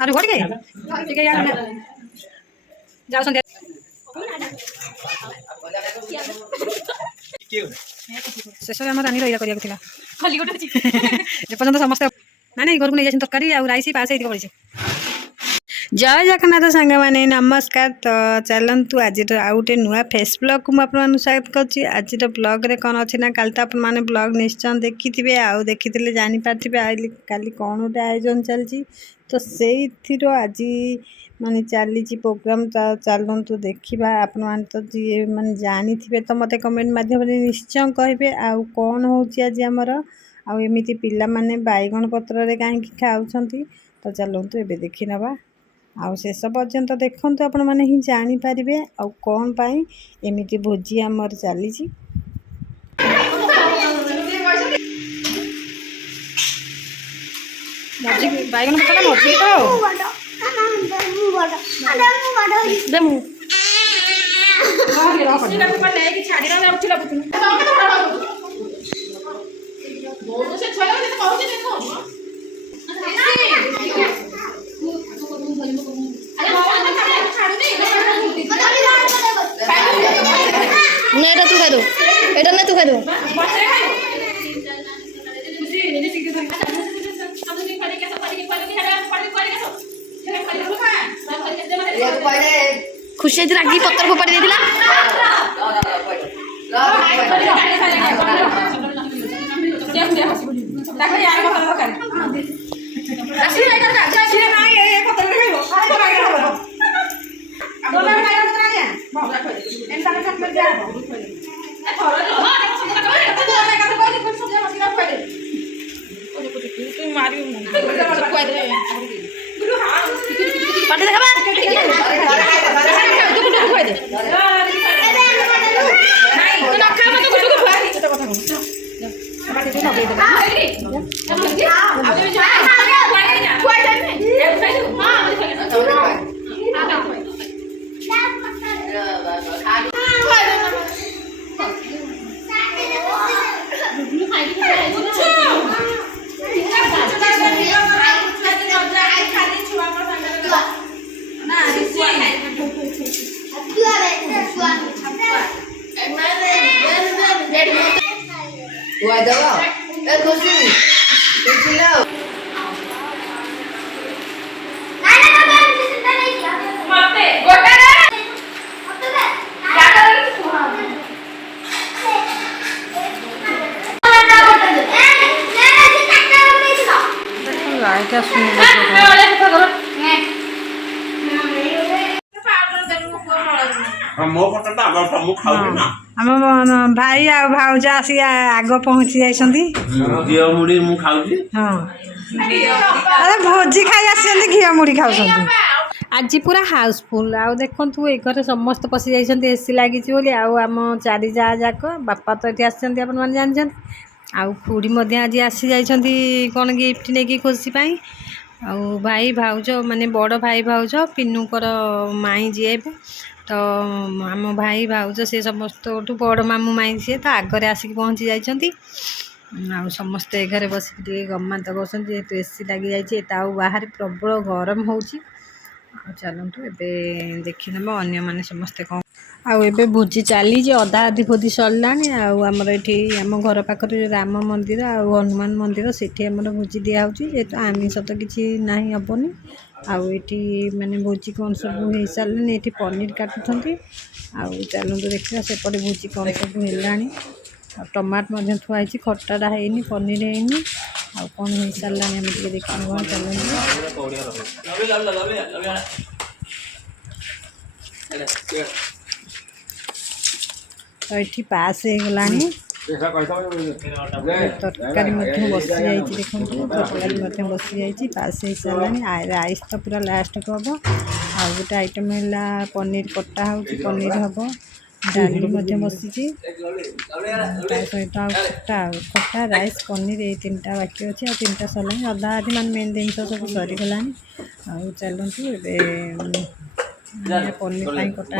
अरे घोट गए ठीक है यार जाओ संध्या शेष में आम रानी रही करा समस्त ना नहीं घर को नहीं जाए तरकारी आ राइस पास पड़ी जय जगन्नाथ सांग मैंने नमस्कार। तो चलतु आज आउ गोटे नुआ फेस ब्लॉग को मुझे स्वागत करुँच। आज ब्लॉग रे कौन अच्छी ना काल तो आपने ब्लॉग निश्चय देखी आउ देखी जापारे काली कौन गोटे आयोजन चलती तो से आज माने चली प्रोग्राम चलतु देखा आपण तो जी मैंने जानी थे तो मत कमेंट माध्यम निश्चय कहे आउ कौन होमर आमती पिला माने बैगन पत्र कहीं खाऊँ तो चलतु ए देखी नवा आउ शेष पर्यंत देखु आपण मैंने ही जानीपारे आउ कौन पाई एमती भोजी आमर चली बैगन पत्र मजी तू खा दो एटा ना तू खा दो खुशी आज रागी पत्थर फोपाड़ी देला आम भाई आ भाउज आसी आग पहुँची जाइए हाँ भोजी खाई आसी घी मुड़ी खाऊ आज पूरा हाउसफुल आउ देखु ए घर समस्त पशि जाइए एसी लगी आम चारि जा जाक बापा तो ये आसते आपने जानते आउ खुड़ी आज आसी जाइए कौन गिफ्ट नहीं खुशी आउ भाई भाउज माने बड़ भाई भाउज पिनुकर माई जी तो आम भाई भाउज से समस्त बड़ मामू माई सी तो आगे आसिक पहुँची जाइए आउ समस्ते घरे बस गमात कर जेहेतु एसी लगी जाइए बाहर प्रबल गरम हो चलतु ए देखी नब अन्य माने समस्ते कौन आउ भोजी चली अधा अधी भोजी सरला आमर ये आम घर पाखे जो राम मंदिर आउ हनुमान मंदिर से भोजी दिखाई जेहेतु आमिष तो किसी ना हेनी आउटी माने भोजी कौन सब हो सारे ये पनीर काटुंट आउ चलतु देखा सेपटे भोजी कौन सब है टमाट थुआई खटाटा है पनीर है आउ कौन हो सारा आम देखा चलते तो ये पास हो गला तरकारी बसी जाइए देखो तरकारी बसी जाइए पास हो सारा राइस तो पूरा लास्ट को हम आ गोटे आइटम है पनीर कटा हो पनीर हम डाली बसी सहित खटा खटा राइस पनीर ये तीन टा बाकी अच्छे आ तीन टा सरला अधा आधी मान मेन जिन सब सरीगला आउ चलतु पनीर कटा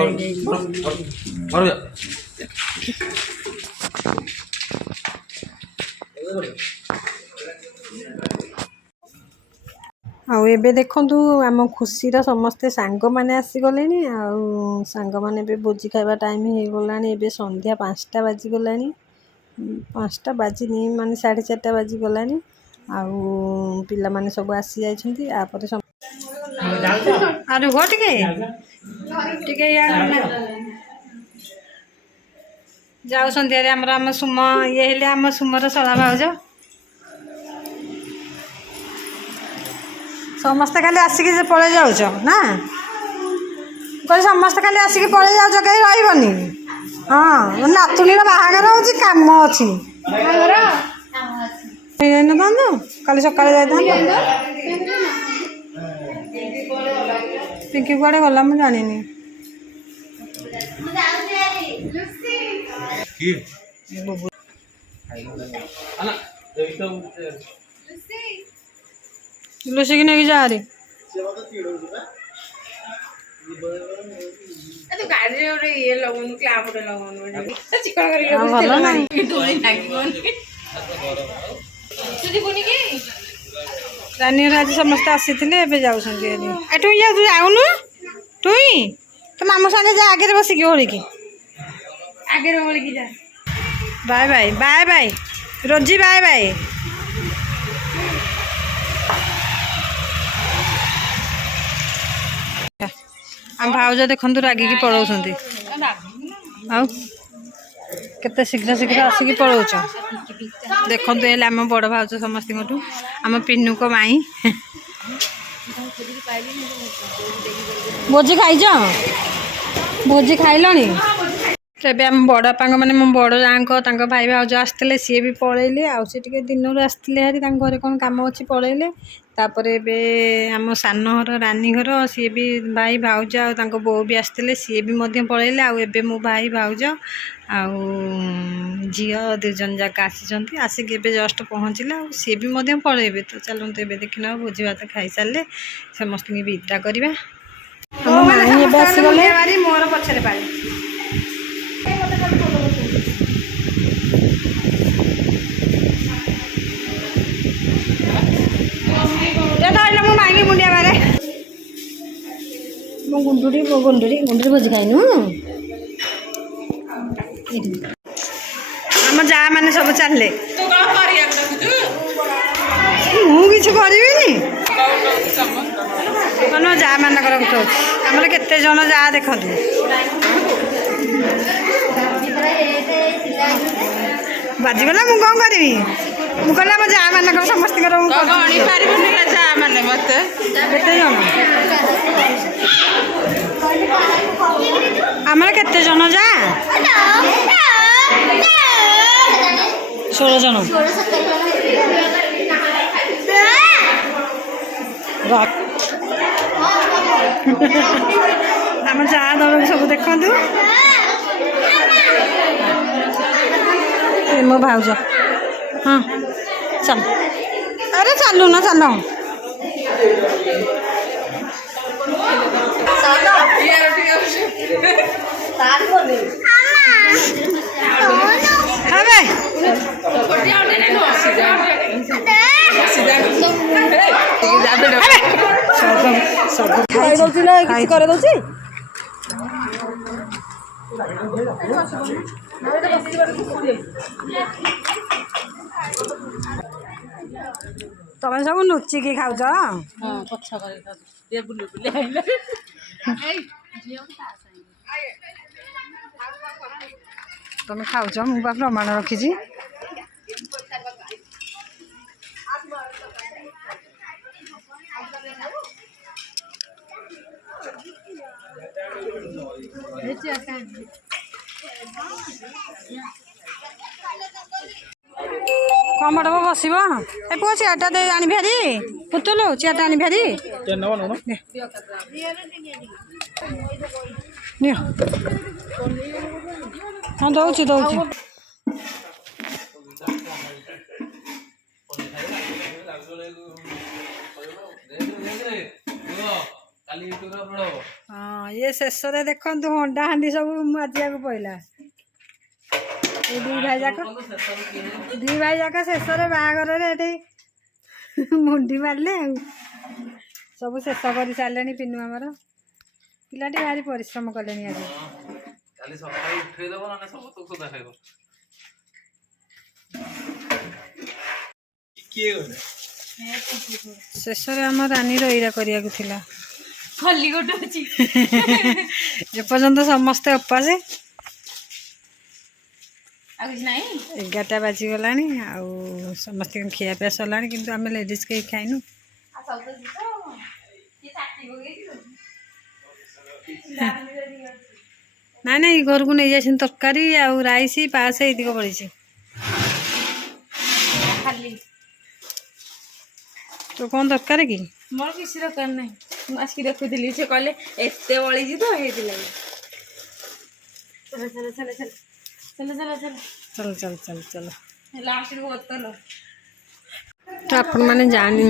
ଆଉ ଏବେ ଦେଖନ୍ତୁ ଆମ ଖୁସିର ସମସ୍ତେ ସାଙ୍ଗମାନେ ଆସିଗଲେଣି। ଆଉ ସାଙ୍ଗମାନେ ଏବେ ଭୋଜି ଖାଇବା ଟାଇମ୍ ହେଇଗଲାଣି। ଏବେ ସନ୍ଧ୍ୟା 5ଟା ବାଜିଗଲାଣି। 5ଟା ବାଜିନି ମାନେ 4:30 ବାଜିଗଲାଣି। ଆଉ ପିଲାମାନେ ସବୁ ଆସି ଯାଇଛନ୍ତି। ଆପରେ ଆଉ ରୁହ ଟିକେ ଟିକେ ଯାଉଛନ୍ତି ଆରେ ଆମର ଆମ ସୁମ ଇଏ ହେଲେ ଆମ ସୁମର ଶଳା ଭାଉଜ ସମସ୍ତେ ଖାଲି ଆସିକି ପଳେଇ ଯାଉଛ ନା? କହିଲି ସମସ୍ତେ ଖାଲି ଆସିକି ପଳେଇ ଯାଉଛ, କେହି ରହିବନି? ହଁ ନାତୁଣୀର ବାହାଘର ହେଉଛି, କାମ ଅଛି। ଯାଇନଥାନ୍ତୁ କାଲି ସକାଳେ ଯାଇଥାନ୍ତୁ। ପିଙ୍କି କୁଆଡ଼େ ଗଲା ମୁଁ ଜାଣିନି। ଲୁସିକି ନେଇକି ଯା ରେ। ଭଲ ନାହିଁ ରାନୀର ଆଜି ସମସ୍ତେ ଆସିଥିଲେ, ଏବେ ଯାଉଛନ୍ତି। ଏଠୁ ତୁ ଯାଉନୁ, ଟୁଇ ତୋ ମାମୁଁ ସାଙ୍ଗେ ଯା, ଆଗରେ ବସିକି ହୋଳିକି ଆଗରେ ହୋଳିକି ଯା। ବାଏ ବାଏ ବାଏ ବାଏ ରୋଜି, ବାଏ ବାଏ। ଆମ ଭାଉଜ ଦେଖନ୍ତୁ ରାଗିକି ପଳଉଛନ୍ତି। ଆଉ କେତେ ଶୀଘ୍ର ଶୀଘ୍ର ଆସିକି ପଳଉଛ। ଦେଖନ୍ତୁ ହେଲେ ଆମ ବଡ଼ ଭାଉଜ ସମସ୍ତଙ୍କଠୁ ଆମ ପିନୁଙ୍କ ମାଇଁ। ଭୋଜି ଖାଇଛ? ଭୋଜି ଖାଇଲଣି? ଏବେ ଆମ ବଡ଼ ବାପାଙ୍କ ମାନେ ମୋ ବଡ଼ ଯାଆଙ୍କ ତାଙ୍କ ଭାଇ ଭାଉଜ ଆସିଥିଲେ, ସିଏ ବି ପଳେଇଲେ। ଆଉ ସେ ଟିକେ ଦିନରୁ ଆସିଥିଲେ ହାରି, ତାଙ୍କ ଘରେ କ'ଣ କାମ ଅଛି ପଳେଇଲେ। ତାପରେ ଏବେ ଆମ ସାନ ଘର ରାନୀ ଘର, ସିଏ ବି ଭାଇ ଭାଉଜ ଆଉ ତାଙ୍କ ବୋଉ ବି ଆସିଥିଲେ, ସିଏ ବି ମଧ୍ୟ ପଳେଇଲେ। ଆଉ ଏବେ ମୋ ଭାଇ ଭାଉଜ ଆଉ ଝିଅ 2 ଜଣ ଯାକ ଆସିଛନ୍ତି, ଆସିକି ଏବେ ଜଷ୍ଟ ପହଞ୍ଚିଲେ। ଆଉ ସିଏ ବି ମଧ୍ୟ ପଳେଇବେ। ତ ଚାଲନ୍ତୁ ଏବେ ଦେଖିନେବା, ଭୋଜି ଭାତ ଖାଇସାରିଲେ ସମସ୍ତଙ୍କୁ ବିଦା କରିବା। ଆମ ମାଇଁ ଏବେ ଆସିଗଲେ। ମୋର ପଛରେ ପାଳି ମୋ ମାଇକି ମୁଣ୍ଡିଆ ମାରେ। ମୋ ଗୁଣ୍ଡୁରି ଭୋଜି ଖାଇନୁ। ଆମ ଯା ମାନେ ସବୁ ଚାଲିଲେ। ମୁଁ କିଛି କରିବିନି। ଯା ମାନଙ୍କର ଗୋଟେ ଅଛି। ଆମର କେତେ ଜଣ ଯା ଦେଖନ୍ତୁ। ବାଜିଗଲା, ମୁଁ କ'ଣ କରିବି? ମୁଁ କହିଲି ଆମ ଯା ମାନଙ୍କର ସମସ୍ତଙ୍କର ମତେ କେତେ ଜଣ? ଆମର କେତେ ଜଣ ଯା? 16 ଜଣ। ଆମ ଯା ଦଳକୁ ସବୁ ଦେଖନ୍ତୁ। ମୋ ଭାଉଜ। ହଁ ଚାଲ, ଆରେ ଚାଲୁନ, ଚାଲ। ତମେ ସବୁ ଲୁଚିକି ଖାଉଛ? ତମେ ଖାଉଛ, ମୁଁ ବା ପ୍ରମାଣ ରଖିଛି। କମଟବ ବସିବ। ଏ ପୁଅ ଚେୟାରଟା ଦେଇ ଆଣିବି ହାରି। ପୁତୁଲୁ ଚେୟାରଟା ଆଣିବି ହାରି। ନିଅ। ହଁ ଦଉଛି ଦଉଛି। ହଁ ଇଏ ଶେଷରେ ଦେଖନ୍ତୁ ହଣ୍ଡା ହାଣ୍ଡି ସବୁ ମାଜିବାକୁ ପଇଲା। ଏ ଦି ଭାଇ ଯାକ ଶେଷରେ ବାହାଘରରେ ଏଠି ମୁଣ୍ଡି ମାରିଲେ ଆଉ। ସବୁ ଶେଷ କରି ସାରିଲେଣି ପିନୁ ଆମର। ପିଲାଟି ଭାରି ପରିଶ୍ରମ କଲେଣି ଆଜି। କାଲି ସକାଳେ ଉଠେଇଦବ ନହେଲେ ସବୁ ତୁ ସୁଧା ଖାଇବ। କିଏ ଗଲେ? ଶେଷରେ ଆମ ରାନୀର ଏଇରା କରିବାକୁ ଥିଲା। ଖଲି ଗୋଟେ ଅଛି। ଏପର୍ଯ୍ୟନ୍ତ ସମସ୍ତେ ଉପାସେ। ଆଉ କିଛି ନାହିଁ। 11ଟା ବାଜିଗଲାଣି ଆଉ ସମସ୍ତଙ୍କ ଖିଆପିଆ ସରିଲାଣି କିନ୍ତୁ ଆମେ ଲେଡ଼ିଜ୍ କେହି ଖାଇନୁ। ନାଇଁ ନାଇଁ ଘରକୁ ନେଇ ଯାଇଛନ୍ତି ତରକାରୀ ଆଉ ରାଇସ୍ ପାସ୍ ଏଇତିକ ପଡ଼ିଛି। ଖାଲି ତୁ କ'ଣ ଦରକାର କି? ମୋର କିଛି ଦରକାର ନାହିଁ। ମୁଁ ଆସିକି ଦେଖୁଥିଲି ସେ କହିଲେ ଏତେ ବଳିଛି ତ ହେଇଥିଲାଗି। ଚାଲ ଚାଲ ଚାଲ ଚାଲ ଚାଲ ଚାଲ ଚାଲ ଚାଲ ଚାଲ ଚାଲ ଚାଲ। ଲାଷ୍ଟକୁ ବୋତଲ। ତ ଆପଣମାନେ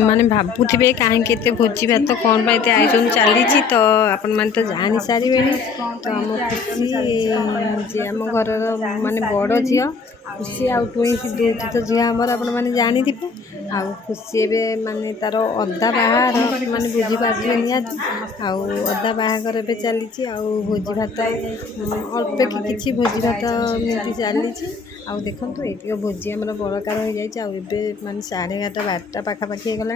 ମାନେ ଭାବୁଥିବେ କାହିଁକି ଏତେ ଭୋଜି ଭାତ କ'ଣ ପାଇଁ ଏତେ ଆୟୋଜନ ଚାଲିଛି, ତ ଆପଣମାନେ ତ ଜାଣିସାରିବେଣି। ତ ଆମ ଖୁସି ଯେ ଆମ ଘରର ମାନେ ବଡ଼ ଝିଅ ଖୁସି ଆଉ ଟୁଇଁସ ଦୁଇଟି ତ ଝିଅ ଆମର ଆପଣମାନେ ଜାଣିଥିବେ। ଆଉ ଖୁସି ଏବେ ମାନେ ତାର ଅଧା ବାହାଘର ମାନେ ବୁଝିପାରୁଥିବେ ନିହାତି। ଆଉ ଅଧା ବାହାଘର ଏବେ ଚାଲିଛି ଆଉ ଭୋଜି ଭାତ ଅଳ୍ପ କି କିଛି ଭୋଜି ଭାତ ଏମିତି ଚାଲିଛି। ଆଉ ଦେଖନ୍ତୁ ଏଇଟିକ ଭୋଜି ଆମର ବଳକାର ହୋଇଯାଇଛି। ଆଉ ଏବେ ମାନେ 11:30 12ଟା ପାଖାପାଖି ହେଇଗଲାଣି।